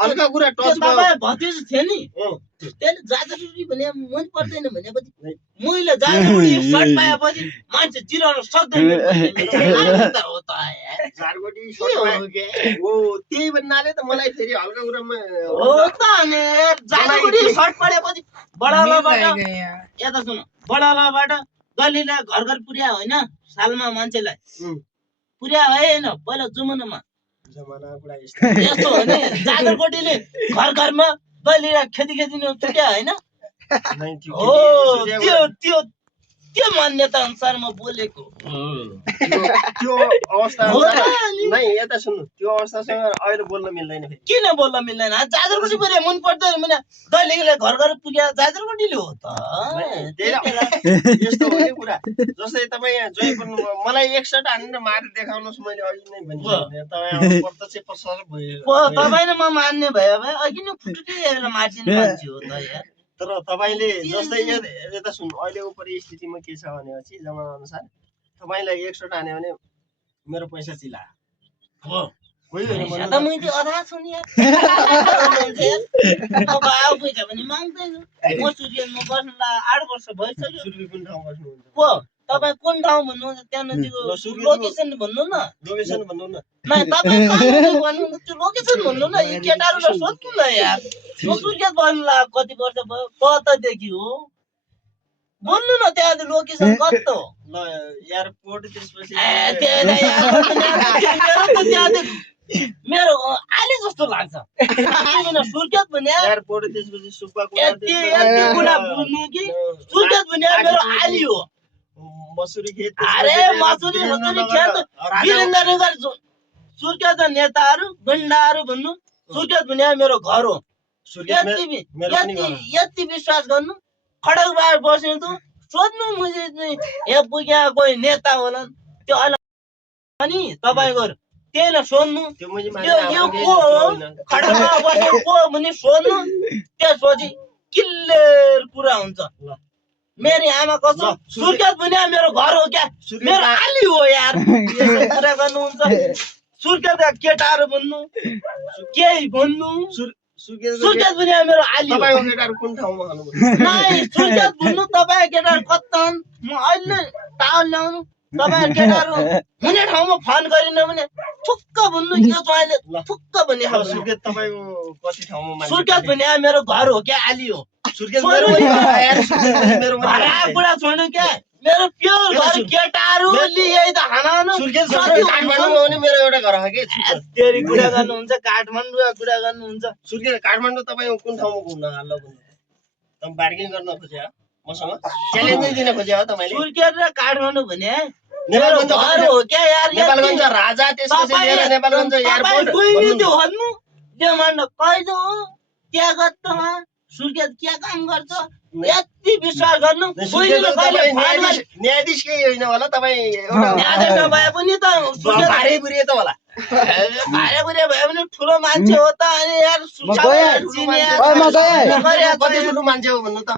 हल्का कुरा टच तपाईँ भतिज थियो नि त्यसले जाजरगुडी भने मन पर्दैन भनेपछि मैले जाजरगुडी सर्ट पाएपछि मान्छे जिराउन सक्दैन हो त झारगोटी सर्ट हो त्यही भन्नाले त मलाई फेरि हल्का कुरामा हो त अनि जाजरगुडी सर्ट परेपछि बडालाबाट यता सुन बडालाबाट गलीलाई घर घर पुर्या होइन सालमा मान्छेलाई पुर्या होइन पहिला जमानामा यस्तो हो नि जाजरकोटीले घर घरमा गलीलाई खेती पुर्या होइन हो त्यो त्यो मान्यता अनुसार म बोलेको त्यो अवस्था नै यता सुन्नु त्यो अवस्थासँग अहिले बोल्न मिल्दैन किन बोल्न मिल्दैन जाजरकोटी पुर्या मन पर्दैन भने गलीले घर घर पुर्या जाजरकोटीले हो त यस्तो हो नि कुरा जस्तै तपाईँ जय गर्नु मलाई एकसट हानेर मारेर देखाउनुहोस् मैले अघि नै भने तपाईँ प्रत्यक्ष प्रसार भयो तपाईँ म मान्ने भयो भए अघि नै फुटुटी मार्जिन मान्छे हो त यार तर तपाईले जस्तै यता सुन्नु अहिलेको परिस्थितिमा के छ भनेपछि जमाना अनुसार तपाईलाई 100 हान्यो भने मेरो पैसा चिला हो त मैले अधा छु नि अब आउ पैसा पनि माग्दैन म सुर्खेतमा बस्नुला 8 वर्ष भइसक्यो सुर्खेत कुन ठाउँ बस्नुहुन्छ हो तपाईँ कुन ठाउँ भन्नुहुन्छ त्यहाँ नजिकको लोकेसन भन्नु न लोकेसन भन्नु न नै तपाईँ कहाँ भन्नुहुन्छ त्यो लोकेसन भन्नु न यी केटाहरुलाई सोध्नु न यार म सुर्खेत बस्नुला कति वर्ष भयो कतादेखि हो भन्नु न त्यहाँ लोकेसन कस्तो ल एयरपोर्ट त्यसपछि मेरो आले जस्तो लाग्छ किन सुर्खेत भने एयरपोर्ट त्यसपछि सुब्बा यति कुरा बुझ्नु कि सुर्खेत भने मेरो आली हो मसुरी खेत अरे मसुरी खेत वीरेन्द्रनगर सुर्खेत नेताहरू गुण्डाहरू भन्नु सुर्खेत भने मेरो घर हो यति विश्वास गर्नु खडकबार बस्नु त सोध्नु मुझे यहाँ पुग्या कोही नेता होला त्यो अनि तपाईँको त्यहीलाई सोध्नु यो को हो खडकबार बस्नु को भने सोध्नु त्यसपछि क्लियर कुरा हुन्छ मेरो आमा कसो सुर्खेत भने मेरो घर हो क्या मेरो आली हो यार कुरा गर्नुहुन्छ सुर्खेतका केटाहरू भन्नु केही भन्नु सुर्खेत भने मेरो आली हो तपाईको केटाहरू कुन ठाउँमा खानु नै सुर्खेत भन्नु तपाईको केटाहरू कतन म अहिले टाउन ल्याउनु तपाईको केटाहरू हुने ठाउँमा फोन गरिन भने ठुक्क भन्नु यो चाहिँ ठुक्क भन्ने खाऊ सुर्खेत तपाईको कति ठाउँमा सुर्खेत भने मेरो घर हो क्या आली हो सुर्खेत मेरो भाडा कुरा छोड्नु क्या मेरो प्योर घर केटाहरू यही त खाना सुर्खेत काठमाडौँमा पनि मेरो एउटा घर हो के तेरी कुरा गर्नुहुन्छ काठमाडौँको कुरा गर्नुहुन्छ सुर्खेत काठमाडौँ तपाईँ कुन ठाउँमा घुम्न हाल्नु तपाईँ बार्गेन गर्न खोज्या मसँग च्यालेन्ज दिन खोज्या हो तपाईले सुर्खेत र काठमाडौँ भने नेपालगञ्ज घर हो क्या यार नेपालगञ्ज राजा त्यसपछि लिएर नेपालगञ्ज एयरपोर्ट त्यो भन्नु त्यो मान्न कहिले हो त्यहाँ गत्तमा सुर्खेत के काम गर्छ यति विश्वास गर्नु न्यायाधीश केही होइन होला तपाईँ न्यायाधीश नभए पनि त भारे बुढी त होला भारे बुढी भए पनि ठुलो मान्छे हो त अनि यार कति ठुलो मान्छे हो भन्नु त